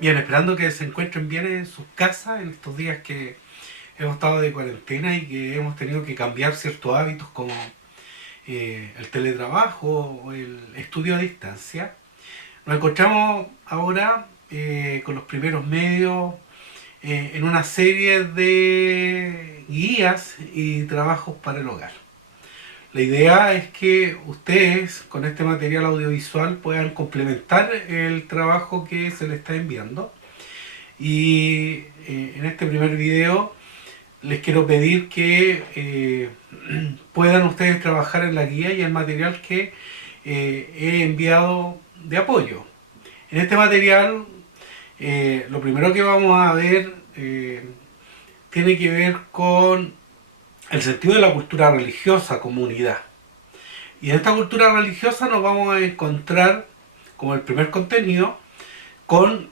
Bien, esperando que se encuentren bien en sus casas en estos días que hemos estado de cuarentena y que hemos tenido que cambiar ciertos hábitos como el teletrabajo o el estudio a distancia. Nos encontramos ahora con los primeros medios en una serie de guías y trabajos para el hogar. La idea es que ustedes con este material audiovisual puedan complementar el trabajo que se les está enviando. Y en este primer video les quiero pedir que puedan ustedes trabajar en la guía y el material que he enviado de apoyo. En este material lo primero que vamos a ver tiene que ver con el sentido de la cultura religiosa como unidad. Y en esta cultura religiosa nos vamos a encontrar como el primer contenido con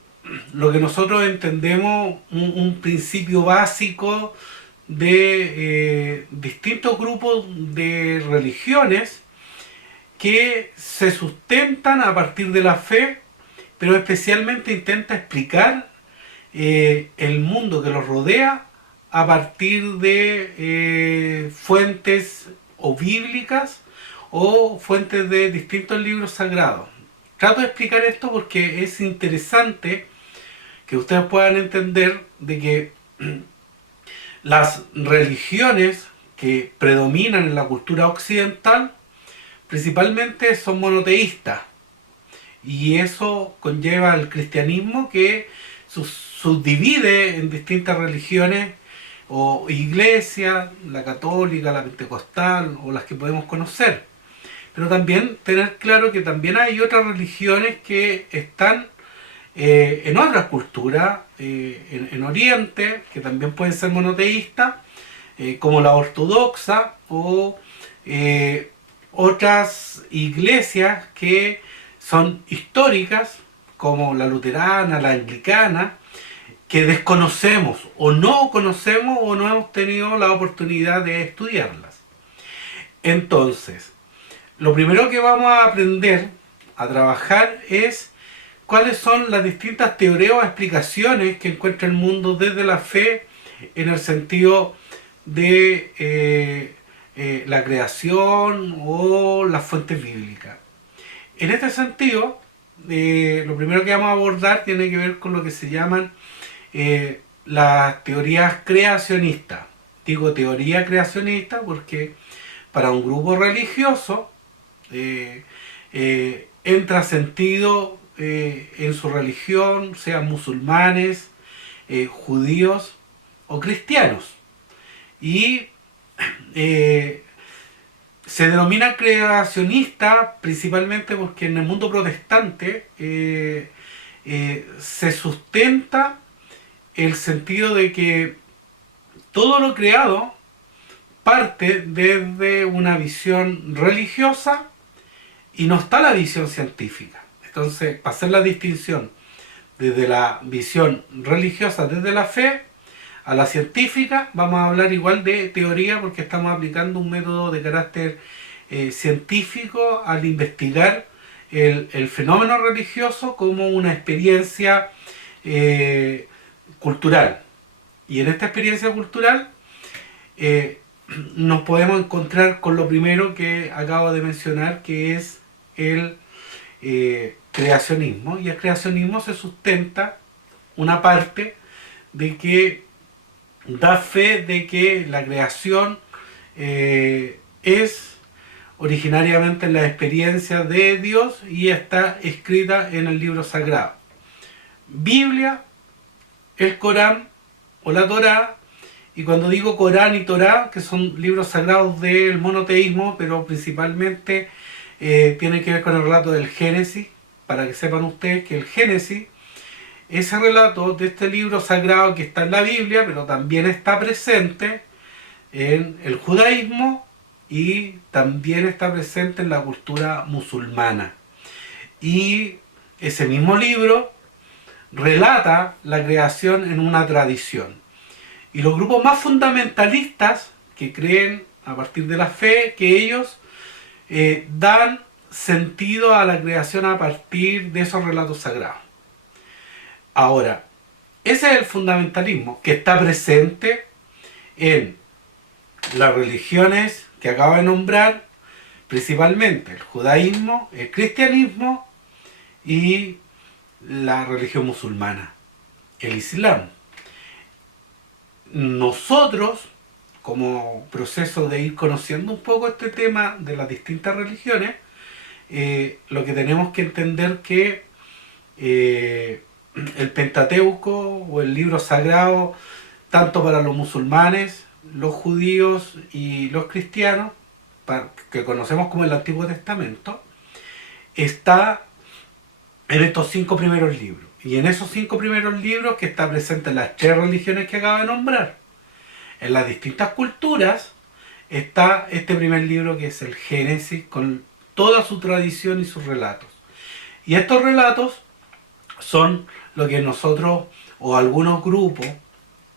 lo que nosotros entendemos un principio básico de distintos grupos de religiones que se sustentan a partir de la fe, pero especialmente intenta explicar el mundo que los rodea a partir de fuentes o bíblicas o fuentes de distintos libros sagrados. Trato de explicar esto porque es interesante que ustedes puedan entender de que las religiones que predominan en la cultura occidental principalmente son monoteístas, y eso conlleva al cristianismo que subdivide en distintas religiones o iglesias, la católica, la pentecostal o las que podemos conocer. Pero también tener claro que también hay otras religiones que están en otras culturas, en Oriente, que también pueden ser monoteístas, como la ortodoxa o otras iglesias que son históricas, como la luterana, la anglicana, que desconocemos o no conocemos o no hemos tenido la oportunidad de estudiarlas. Entonces, lo primero que vamos a aprender a trabajar es cuáles son las distintas teorías o explicaciones que encuentra el mundo desde la fe en el sentido de la creación o las fuentes bíblicas. En este sentido, lo primero que vamos a abordar tiene que ver con lo que se llaman las teorías creacionistas. Digo teoría creacionista porque para un grupo religioso entra sentido en su religión, sean musulmanes, judíos o cristianos. Y se denomina creacionista principalmente porque en el mundo protestante se sustenta el sentido de que todo lo creado parte desde una visión religiosa y no está la visión científica. Entonces, para hacer la distinción desde la visión religiosa, desde la fe, a la científica, vamos a hablar igual de teoría porque estamos aplicando un método de carácter científico al investigar el fenómeno religioso como una experiencia cultural. Y en esta experiencia cultural nos podemos encontrar con lo primero que acabo de mencionar, que es el creacionismo. Y el creacionismo se sustenta una parte de que da fe de que la creación es originariamente la experiencia de Dios y está escrita en el libro sagrado. Biblia, el Corán o la Torá. Y cuando digo Corán y Torá, que son libros sagrados del monoteísmo, pero principalmente tiene que ver con el relato del Génesis, para que sepan ustedes que el Génesis, ese relato de este libro sagrado que está en la Biblia, pero también está presente en el judaísmo y también está presente en la cultura musulmana. Y ese mismo libro relata la creación en una tradición. Y los grupos más fundamentalistas, que creen a partir de la fe, que ellos dan sentido a la creación a partir de esos relatos sagrados. Ahora, ese es el fundamentalismo que está presente en las religiones que acabo de nombrar, principalmente el judaísmo, el cristianismo y la religión musulmana, el islam. Nosotros, como proceso de ir conociendo un poco este tema de las distintas religiones, lo que tenemos que entender que el Pentateuco o el libro sagrado, tanto para los musulmanes, los judíos y los cristianos, que conocemos como el Antiguo Testamento, está en estos 5 primeros libros. Y en esos 5 primeros libros que está presente en las 3 religiones que acabo de nombrar. En las distintas culturas está este primer libro que es el Génesis, con toda su tradición y sus relatos. Y estos relatos son lo que nosotros o algunos grupos,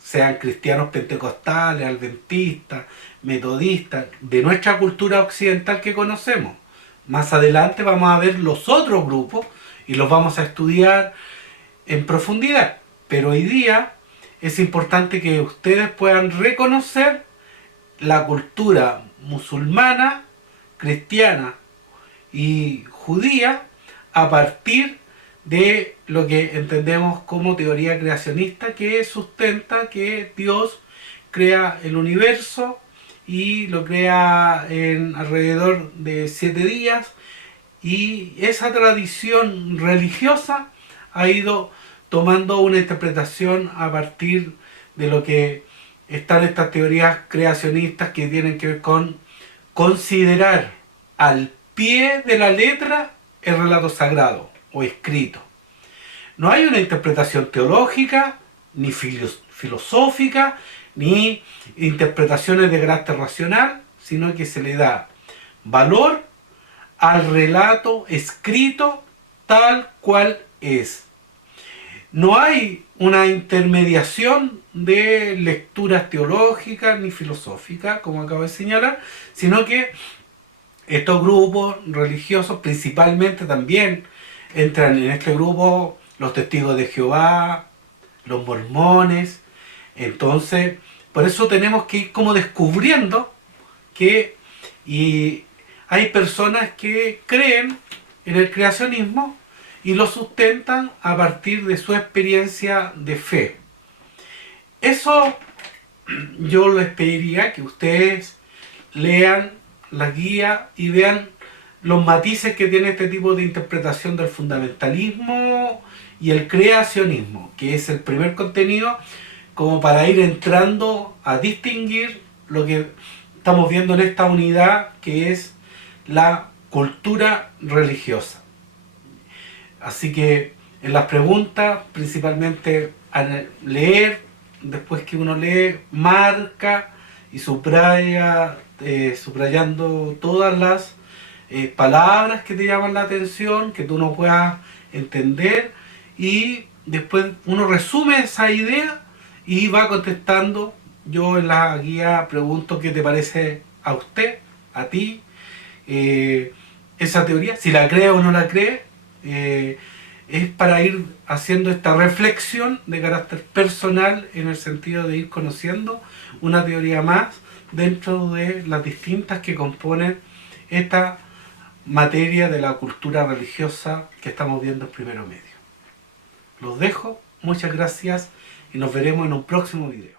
sean cristianos pentecostales, adventistas, metodistas, de nuestra cultura occidental que conocemos. Más adelante vamos a ver los otros grupos y los vamos a estudiar en profundidad. Pero hoy día es importante que ustedes puedan reconocer la cultura musulmana, cristiana y judía a partir de lo que entendemos como teoría creacionista, que sustenta que Dios crea el universo y lo crea en alrededor de 7 días, y esa tradición religiosa ha ido tomando una interpretación a partir de lo que están estas teorías creacionistas que tienen que ver con considerar al pie de la letra el relato sagrado o escrito. No hay una interpretación teológica, ni filosófica, ni interpretaciones de carácter racional, sino que se le da valor al relato escrito tal cual es. No hay una intermediación de lecturas teológicas ni filosóficas, como acabo de señalar, sino que estos grupos religiosos principalmente también entran en este grupo los testigos de Jehová, los mormones. Entonces, por eso tenemos que ir como descubriendo que y hay personas que creen en el creacionismo y lo sustentan a partir de su experiencia de fe. Eso yo les pediría que ustedes lean la guía y vean los matices que tiene este tipo de interpretación del fundamentalismo y el creacionismo, que es el primer contenido, como para ir entrando a distinguir lo que estamos viendo en esta unidad, que es la cultura religiosa. Así que en las preguntas, principalmente a leer, después que uno lee, marca y subraya, subrayando todas las palabras que te llaman la atención, que tú no puedas entender, y después uno resume esa idea y va contestando. Yo en la guía pregunto qué te parece a usted, a ti, esa teoría, si la cree o no la cree. Es para ir haciendo esta reflexión de carácter personal, en el sentido de ir conociendo una teoría más dentro de las distintas que componen esta materia de la cultura religiosa que estamos viendo en primero medio. Los dejo, muchas gracias y nos veremos en un próximo video.